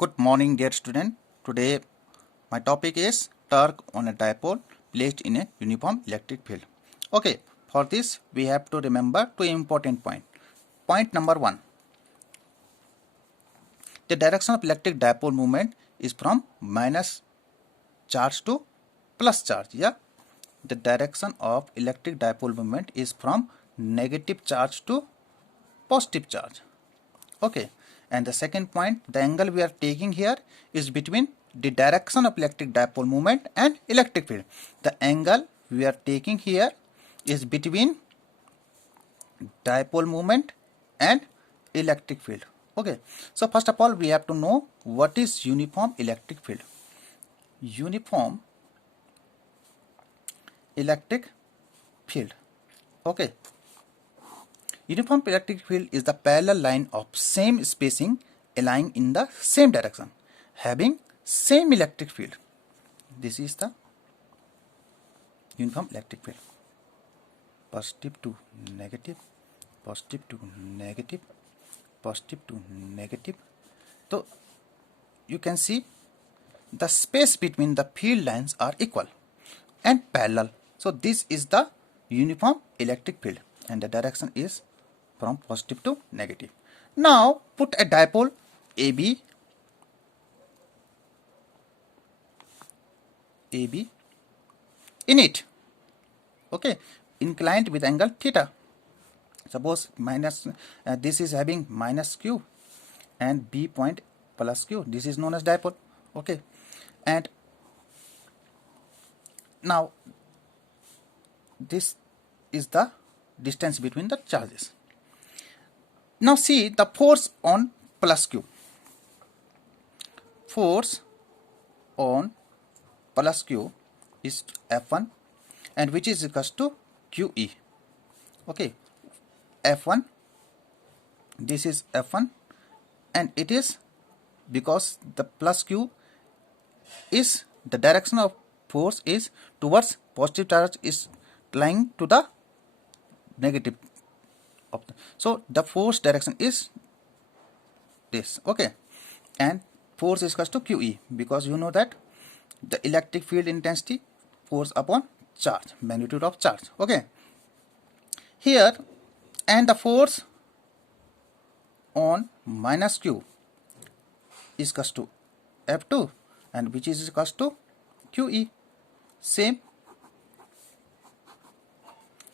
Good morning, dear student. Today my topic is torque on a dipole placed in a uniform electric field. Okay, for this we have to remember two important points. Point number 1. The direction of electric dipole movement is from minus charge to plus charge. Yeah, the direction of electric dipole movement is from negative charge to positive charge. Okay, and the second point, the angle we are taking here is between the direction of electric dipole movement and electric field. The angle we are taking here is between dipole movement and electric field. Okay, so first of all we have to know what is uniform electric field. Uniform electric field. Okay, uniform electric field is the parallel line of same spacing lying in the same direction, having same electric field. This is the uniform electric field. Positive to negative, positive to negative, positive to negative. So you can see the space between the field lines are equal and parallel. So this is the uniform electric field and the direction is from positive to negative. Now put a dipole AB in it. Okay, inclined with angle theta. Suppose minus this is having minus q and B point plus q. This is known as dipole. Okay, and now this is the distance between the charges. Now see the force on plus q. Force on plus q is F1 and which is equals to QE. Okay, F1, this is F1 and it is because the plus q is the direction of force is towards positive charge is lying to the negative of the, so the force direction is this. Okay, and force is equals to QE because you know that the electric field intensity force upon charge, magnitude of charge. Okay, here and the force on minus q is equals to F2 and which is equals to QE, same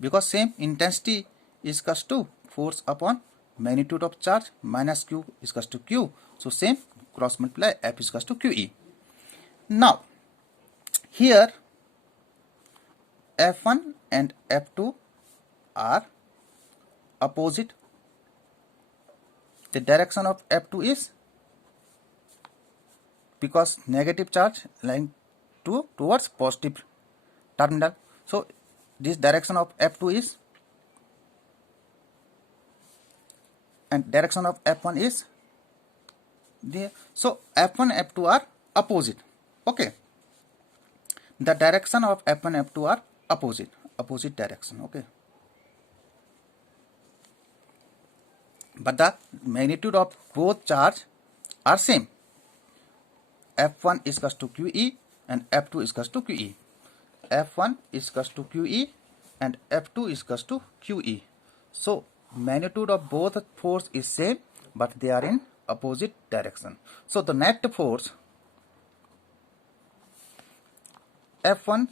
because same intensity is equals to force upon magnitude of charge minus q is equals to q, so same cross multiply F is equals to QE. Now here F1 and F2 are opposite. The direction of F2 is because negative charge lying towards positive terminal, so this direction of F2 is and direction of F1 is there. So F1 F2 are opposite. Okay, the direction of F1 F2 are opposite direction. Okay, but the magnitude of both charge are same. F1 is equals to QE and F2 is equals to QE. F1 is equals to QE and F2 is equals to QE. So magnitude of both force is same but they are in opposite direction. So the net force F1,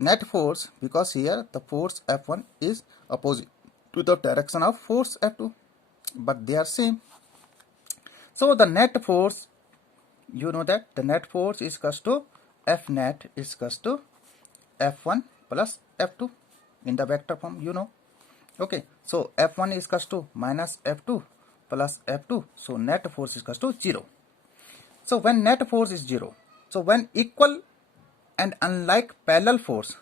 net force, because here the force F1 is opposite to the direction of force F2 but they are same. So the net force, you know that the net force is equals to F net is equals to F1 plus F2 in the vector form, you know. Okay, so F1 is equals to minus F2 plus F2, so net force is equals to 0. So when net force is 0, so when equal and unlike parallel force,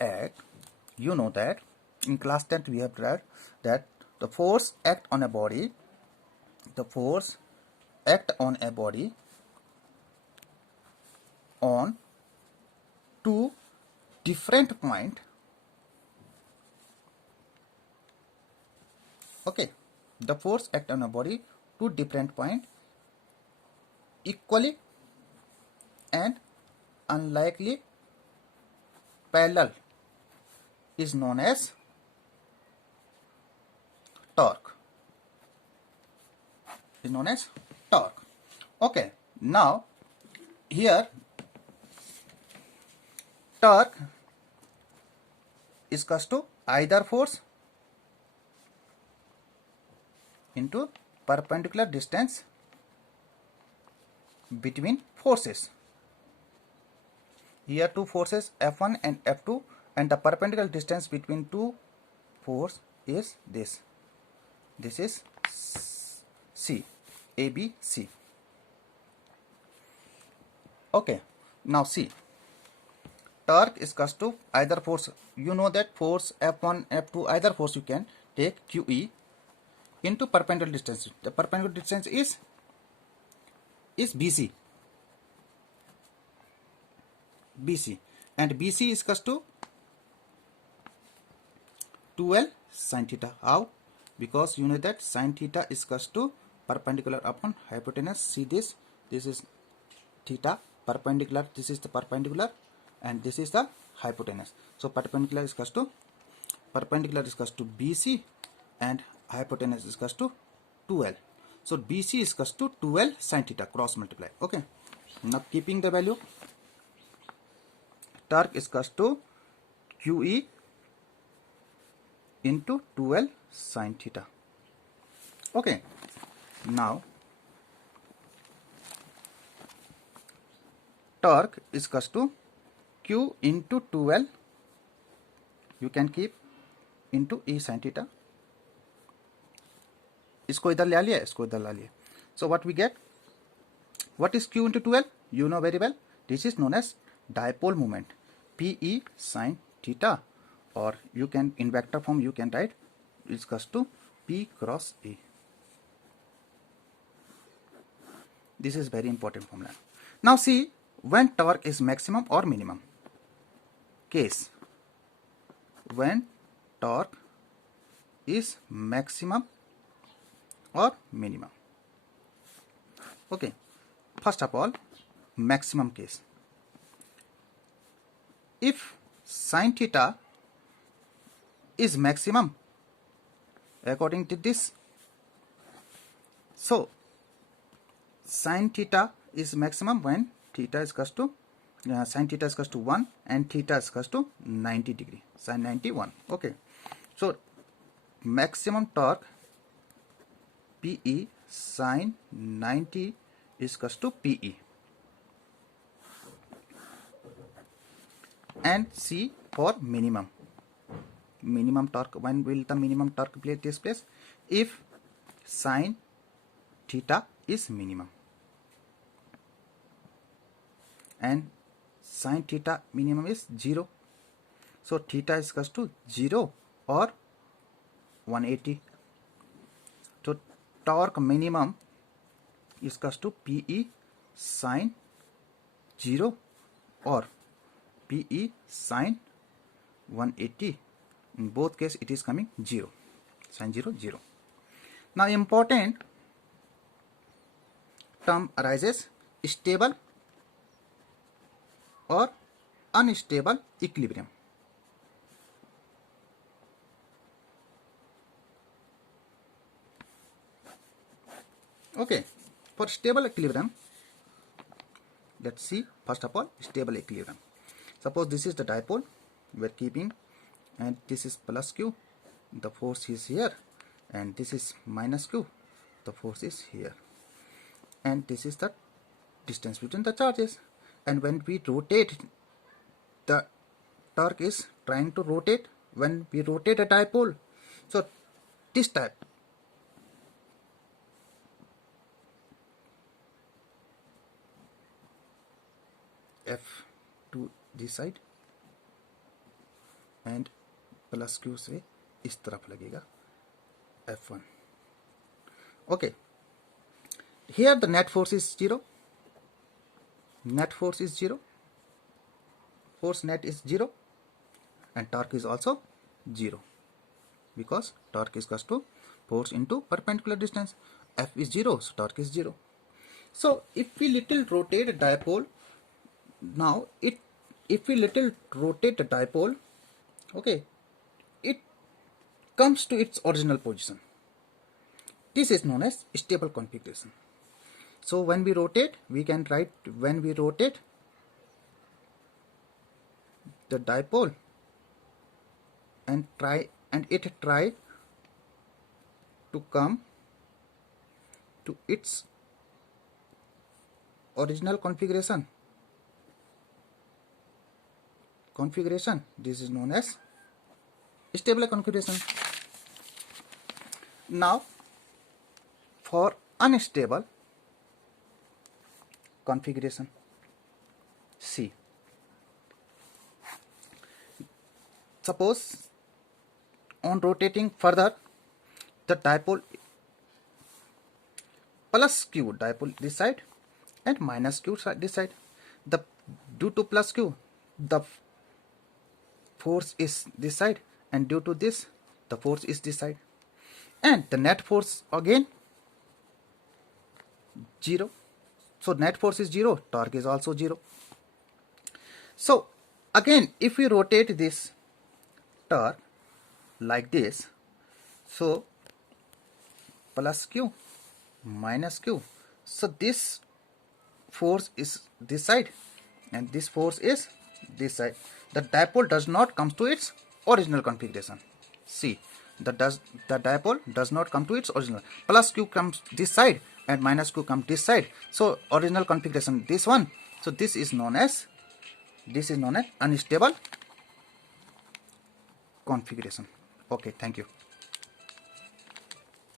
act, you know that in class 10 we have read that the force act on a body, on two different points Okay, the force act on a body to different point equally and unlikely parallel is known as torque. Is known as torque. Okay, now here torque is equals to either force into perpendicular distance between forces. Here two forces F1 and F2, and the perpendicular distance between two forces is this. This is C, A, B, C. Okay, now see, torque is equals to either force. You know that force F1, F2, either force you can take QE into perpendicular distance. The perpendicular distance is BC. BC, and BC is equals to 2L sin theta. How? Because you know that sin theta is equals to perpendicular upon hypotenuse. See this. This is theta perpendicular. This is the perpendicular, and this is the hypotenuse. So perpendicular is equals to BC, and hypotenuse is equals to 2L. So BC is equals to 2L sin theta, cross multiply. Okay. Now keeping the value, torque is equals to QE into 2L sin theta. Okay. Now torque is equals to Q into 2L. You can keep into E sin theta. इसको इधर ले लिया, इसको इधर ला लिया. So what we get? What is Q into 2L? You know very well. This is known as dipole moment, PE sin theta, or you can in vector form you can write is equals to P cross E. This is very important formula. Now see, when torque is maximum or minimum. Case when torque is maximum or minimum. Okay, first of all, maximum case. If sin theta is maximum according to this, so sin theta is maximum when theta is equals to sin theta is equals to 1 and theta is equals to 90 degree, sin 91. Okay, so maximum torque PE sin 90 is equals to PE, and C for minimum. Minimum torque, when will the minimum torque take place? If sin theta is minimum and sin theta minimum is 0. So theta is equals to 0 or 180. So torque minimum is equals to PE sin 0 or PE sin 180. In both cases it is coming 0, sin 0, 0. Now important term arises, stable or unstable equilibrium. Okay, for stable equilibrium, let's see first of all stable equilibrium. Suppose this is the dipole we are keeping, and this is plus Q, the force is here, and this is minus Q, the force is here, and this is the distance between the charges. And when we rotate, the torque is trying to rotate when we rotate a dipole. So this type, F to this side and plus Q से इस तरफ लगेगा F1. Okay, here the net force is 0. Net force is 0. Force net is 0, and torque is also 0, because torque is equals to force into perpendicular distance. F is 0, so torque is 0. So if we little rotate the dipole, now if we little rotate the dipole, okay, it comes to its original position. This is known as stable configuration. So when we rotate, we can write, when we rotate the dipole and it try to come to its original configuration, this is known as stable configuration. Now for unstable configuration, C. Suppose on rotating further, the dipole plus q, dipole this side, and minus q this side. Due to plus q, the force is this side, and due to this, the force is this side, and the net force again 0. So net force is 0, torque is also 0. So again, if we rotate this torque like this, so plus q minus q, so this force is this side and this force is this side. The dipole does not come to its original configuration. See, the dipole does not come to its original. Plus q comes this side and minus q comes this side. So original configuration this one. So this is known as unstable configuration. Okay, thank you.